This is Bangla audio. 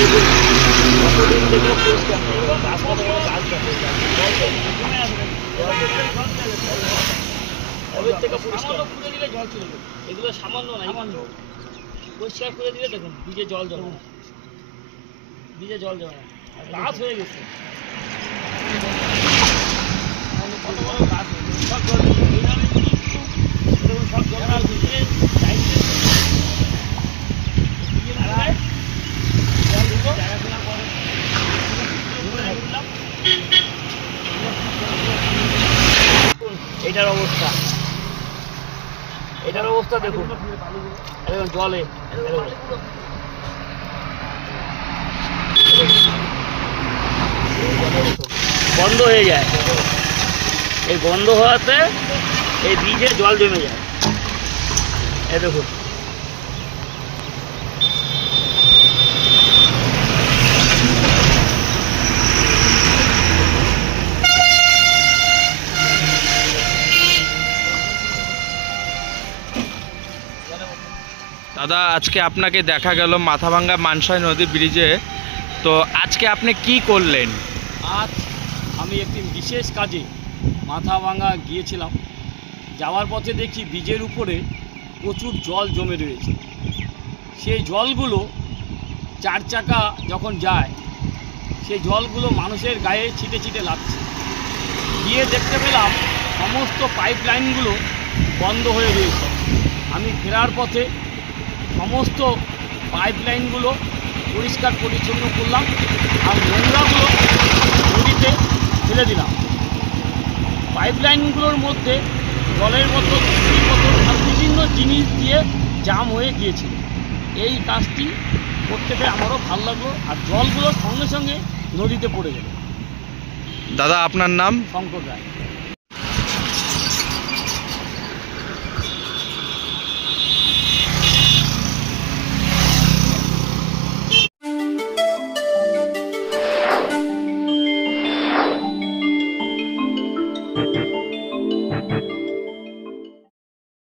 দেখুন কতদিন দেখলো পরিষ্কার নেই, রাস্তাতে কোনো কাজ করতে কবে থেকে পরিষ্কার করে দিলে জল চলে যাবে। এগুলো সামান্য না, সামান্য পরিষ্কার করে দিলে দেখুন বীজে জল জমে না, বীজে জল জমে না, গাছ হয়ে গেছে কত বড় গাছ হয়ে গেছে, সব জল এইভাবে দেখুন সব জল এটার অবস্থা, এটার অবস্থা দেখুন একদম জলে বন্ধ হয়ে যায়। এই বন্ধ হওয়াতে এই বীজে জল জমে যায়। এই দেখুন দাদা, আজকে আপনাকে দেখা গেল মাথাভাঙ্গা মানসাই নদী ব্রিজে, তো আজকে আপনি কি করলেন? আজ আমি একটি বিশেষ কাজে মাথাভাঙ্গা গিয়েছিলাম। যাওয়ার পথে দেখি ব্রিজের উপরে প্রচুর জল জমে রয়েছে। সেই জলগুলো চার চাকা যখন যায় সেই জলগুলো মানুষের গায়ে ছিটে ছিটে লাগছে। গিয়ে দেখতে পেলাম সমস্ত পাইপ লাইনগুলো বন্ধ হয়ে রয়েছে। আমি ফেরার পথে সমস্ত পাইপ লাইনগুলো পরিষ্কার পরিচ্ছন্ন করলাম আর নোংরাগুলো নদীতে ফেলে দিলাম। পাইপ লাইনগুলোর মধ্যে জলের বোতল, আর বিভিন্ন জিনিস দিয়ে জাম হয়ে গিয়েছিল। এই কাজটি করতে পেরে আমারও ভালো লাগলো, আর জলগুলো সঙ্গে সঙ্গে নদীতে পড়ে গেল। দাদা, আপনার নাম? শঙ্কর রায়।